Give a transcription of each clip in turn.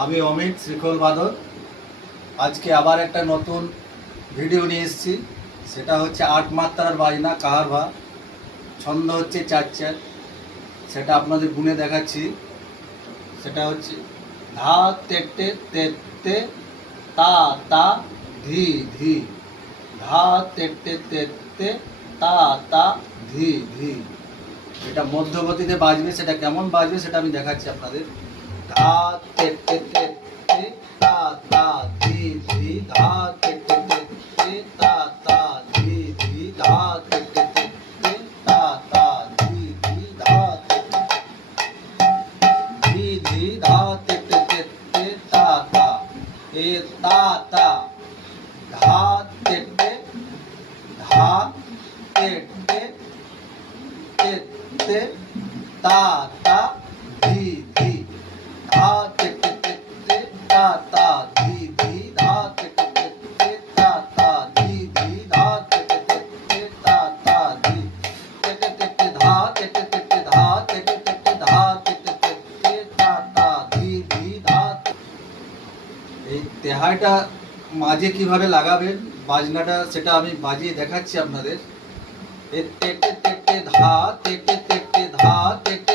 আমি অমিত শ্রীখল বাদর আজকে আবার একটা নতুন ভিডিও নিয়ে এসেছি। সেটা হচ্ছে আট মাত্রার বাজনা কাহারভা ছন্দ হচ্ছে চার চার। সেটা আপনাদের গুনে দেখাচ্ছি। সেটা হচ্ছে, ধা তেটে তে তে, তা ধি ধি। ধা তেটে তে তে, তা তা ধি ধি। এটা মধ্যগতিতে বাজবে, সেটা কেমন বাজবে সেটা আমি দেখাচ্ছি আপনাদের। धा ति ति ति ति ता ता धी धी धा ति ति ति ति ता ता धी धी धा ति ति ति ति ता ता धी धी धा धी धी धा ति ति ति ति ता ता ए ता ता धा ति ति धा ति ति ति ति ता ता তা তা ধি ধি ধা তে তে তে তে তা তা ধি ধি ধা তে তে তে তে তা তা ধি তে তে তে তে ধা তে তে তে তে ধা তে তে তে তে ধা তে তে তে তে তা তা ধি ধি ধা এই তেহাইটা মাঝে কিভাবে লাগাবেন বাজনাটা সেটা আমি বাজিয়ে দেখাচ্ছি আপনাদের এ তেটে তেটে ধা তেটে তেটে ধা তেটে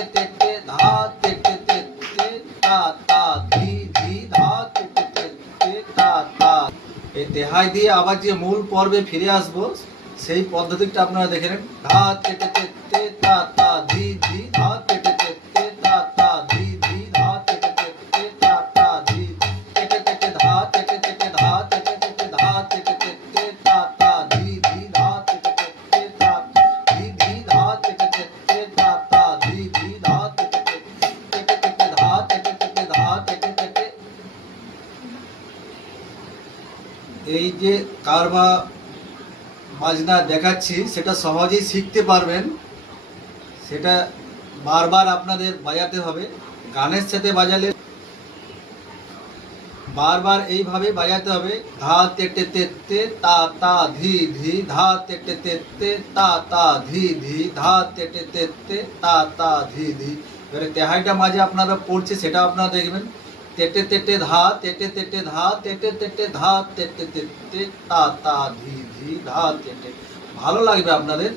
এই তেহাই দিয়ে আবার যে মূল পর্বে ফিরে আসবো সেই পদ্ধতিটা আপনারা দেখে নেন ধা তেটে তেটে তা তা ধি ধি ধা তেটে তেটে তা তা ধি ধি ধা তেটে তেটে তা তা ধি তেটে তেটে ধা তেটে তেটে ধা তেটে তেটে ধা তেটে তেটে তা তা ধি ধি ধা তেটে তেটে তা ধি ধি ধা তেটে তেটে তা তা ধি ধি ধা তেটে তেটে তেটে তেটে ধা তেটে তেটে ধা তেটে তেটে এই যে কারবা বাজনা দেখাচ্ছি, সেটা সহজেই শিখতে পারবেন। সেটা বারবার আপনাদের বাজাতে হবে। গানের সাথে বাজালে বারবার এইভাবে বাজাতে হবে। ধা তেটে তেতে তা তা ধি ধি, ধা তেটে তেতে তা তা ধি ধি, ধা তেটে তেতে তা তা ধি ধি। এবারে তেহাইটা মাঝে আপনারা পড়ছে সেটা আপনারা দেখবেন। তেটে তেটে ধা তেটে তেটে ধা তেটে তেটে ধা তেটে তেটে তা তা ধি ধি ধা তেটে ভালো লাগবে আপনাদের